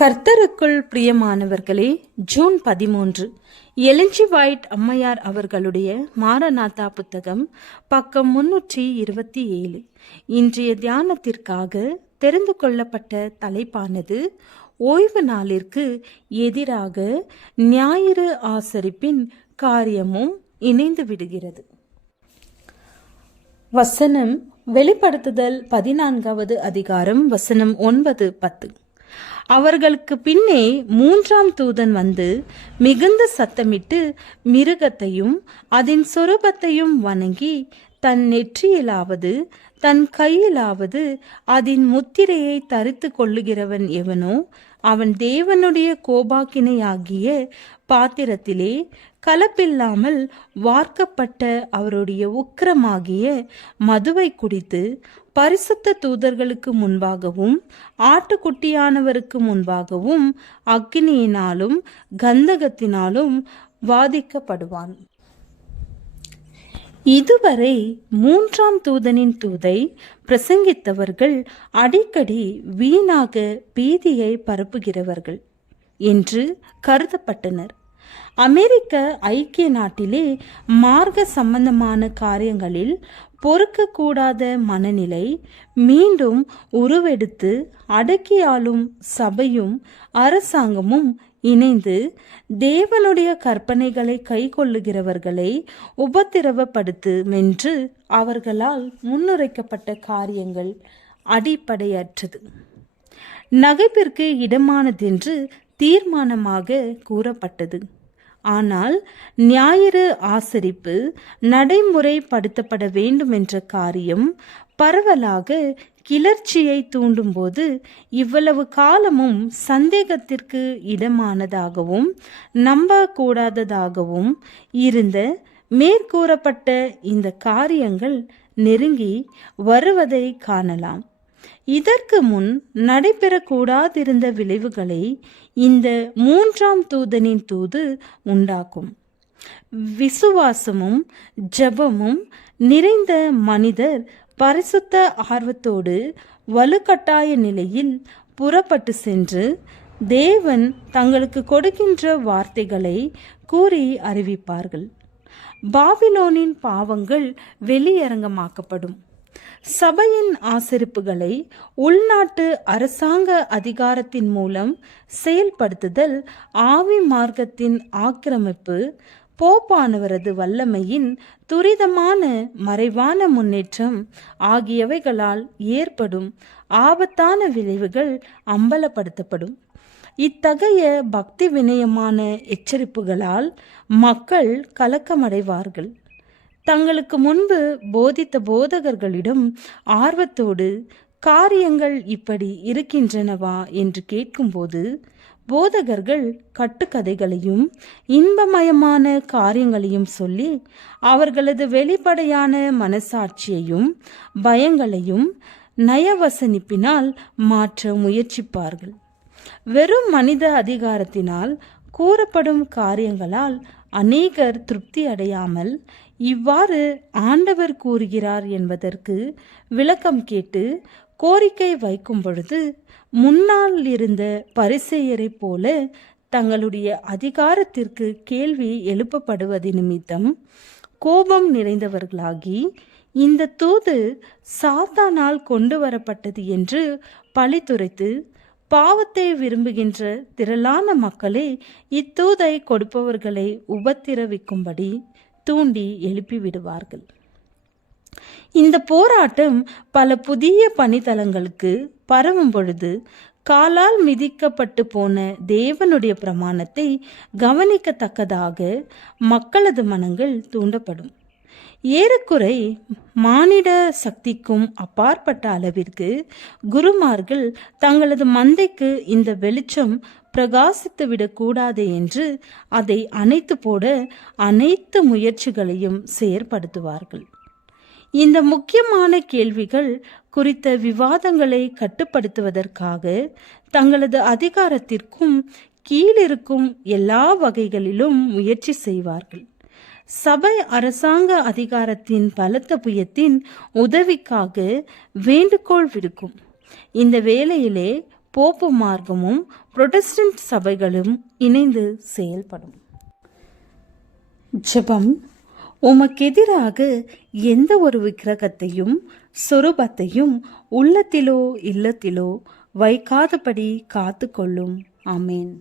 கர்த்தருக்குள் பிரியமானவர்களே, June 13 Elon white அம்மையார் அவர்களுடைய மாரநாதா புத்தகம், பக்கம் 327. இன்றைய தியானத்திற்காக தெரிந்து கொள்ளப்பட்ட தலைப்பானது ஓய்வு நாளிற்கு எதிராக ஞாயிறு ஆசரிப்பின் காரியமும் இணைந்து விடுகிறது. வசனம் வெளிப்படுத்துதல் 14வது அதிகாரம் வசனம் 9-10. அவர்களுக்கு பின்னே 3ஆம் தூதன் வந்து மிகுந்த சத்தமிட்டு மிருகத்தையும் அதன் சொரூபத்தையும் வணங்கி தன் நெற்றியிலாவது தன் கையிலாவது அதன் முத்திரையை தரித்து கொள்ளுகிறவன் எவனோ அவன் தேவனுடைய கோபாக்கினையாகிய பாத்திரத்திலே கலப்பில்லாமல் வார்க்கப்பட்ட அவருடைய உக்கிரமாகிய மதுவை குடித்து பரிசுத்த தூதர்களுக்கு முன்பாகவும் ஆட்டுக்குட்டியானவருக்கு முன்பாகவும் அக்கினியினாலும் கந்தகத்தினாலும் வாதிக்கப்படுவான். இதுவரை 3ஆம் தூதனின் தூதை பிரசங்கித்தவர்கள் அடிக்கடி வீணாக பீதியை பரப்புகிறவர்கள் என்று கருதப்பட்டனர். அமெரிக்க ஐக்கிய நாட்டிலே மார்க்க சம்பந்தமான காரியங்களில் பொறுக்கக்கூடாத மனநிலை மீண்டும் உருவெடுத்து அடக்கியாளும் சபையும் அரசாங்கமும் இணைந்து தேவனுடைய கற்பனைகளை கை கொள்ளுகிறவர்களை உபத்திரவப்படுத்தும் என்று அவர்களால் முன்னுரைக்கப்பட்ட காரியங்கள் அடிப்படையற்றது, நகைப்பிற்கு இடமானதென்று தீர்மானமாக கூறப்பட்டது. ஆனால் ஞாயிறு ஆசரிப்பு நடைமுறைப்படுத்தப்பட வேண்டும் என்ற காரியம் பரவலாக கிளர்ச்சியை தூண்டும்போது இவ்வளவு காலமும் சந்தேகத்திற்கு இடமானதாகவும் நம்பக்கூடாததாகவும் இருந்த மேற்கூறப்பட்ட இந்த காரியங்கள் நெருங்கி வருவதை காணலாம். இதற்கு முன் நடைபெறக்கூடாதிருந்த விளைவுகளை இந்த 3ஆம் தூதனின் தூது உண்டாக்கும். விசுவாசமும் ஜெபமும் நிறைந்த மனிதர் பரிசுத்த ஆர்வத்தோடு வலுக்கட்டாய நிலையில் புறப்பட்டு சென்று தேவன் தங்களுக்கு கொடுக்கின்ற வார்த்தைகளை கூறி அறிவிப்பார்கள். பாபிலோனின் பாவங்கள் வெளியரங்கமாக்கப்படும். சபையின் ஆசரிப்புகளை உள்நாட்டு அரசாங்க அதிகாரத்தின் மூலம் செயல்படுத்துதல், ஆவி மார்க்கத்தின் ஆக்கிரமிப்பு, போப்பானவரது வல்லமையின் துரிதமான மறைவான முன்னேற்றம் ஆகியவைகளால் ஏற்படும் ஆபத்தான விளைவுகள் அம்பலப்படுத்தப்படும். இத்தகைய பக்தி வினயமான எச்சரிப்புகளால் மக்கள் கலக்கமடைவார்கள். தங்களுக்கு முன்பு போதித்த போதகர்களிடம் ஆர்வத்தோடு காரியங்கள் இப்படி இருக்கின்றனவா என்று கேட்கும்போது போதகர்கள் கட்டுக்கதைகளையும் இன்பமயமான காரியங்களையும் சொல்லி அவர்களது வெளிப்படையான மனசாட்சியையும் பயங்களையும் நயவசனிப்பினால் மாற்ற முயற்சிப்பார்கள். வெறும் மனித அதிகாரத்தினால் கூறப்படும் காரியங்களால் அநேகர் திருப்தி அடையாமல் இவ்வாறு ஆண்டவர் கூறுகிறார் என்பதற்கு விளக்கம் கேட்டு கோரிக்கை வைக்கும் பொழுது முன்னால் இருந்த பரிசேயரை போல தங்களுடைய அதிகாரத்திற்கு கேள்வி எழுப்பப்படுவது நிமித்தம் கோபம் நிறைந்தவர்களாகி இந்த தூது சாத்தானால் கொண்டு வரப்பட்டது என்று பழித்துரைத்து பாவத்தை விரும்புகின்ற திரளான மக்களே இத்தூதை கொடுப்பவர்களை உபத்திரவிக்கும்படி தூண்டி எழுப்பிவிடுவார்கள். இந்த போராட்டம் பல புதிய பணித்தலங்களுக்கு பரவும் பொழுது காலால் மிதிக்கப்பட்டு போன தேவனுடைய பிரமாணத்தை கவனிக்கத்தக்கதாக மக்களது மனங்கள் தூண்டப்படும். ஏறக்குறை மானிட சக்திக்கும் அப்பாற்பட்ட அளவிற்கு குருமார்கள் தங்களது மந்தைக்கு இந்த வெளிச்சம் பிரகாசித்து விடக்கூடாது என்று அதை அணைத்து போட அனைத்து முயற்சிகளையும் செயற்படுத்துவார்கள். இந்த முக்கியமான கேள்விகள் குறித்த விவாதங்களை கட்டுப்படுத்துவதற்காக தங்களது அதிகாரத்திற்கும் கீழிருக்கும் எல்லா வகைகளிலும் முயற்சி செய்வார்கள். சபை அரசாங்க அதிகாரத்தின் பலத்த புயத்தின் உதவிக்காக வேண்டுகோள் விடுக்கும். இந்த வேளையிலே போப்பு மார்க்கமும் புரொட்டஸ்டன்ட் சபைகளும் இணைந்து செயல்படும். ஜெபம். உமக்கெதிராக எந்த ஒரு விக்கிரகத்தையும் சொரூபத்தையும் உள்ளத்திலோ இல்லத்திலோ வைக்காதபடி காத்து கொள்ளும். ஆமேன்.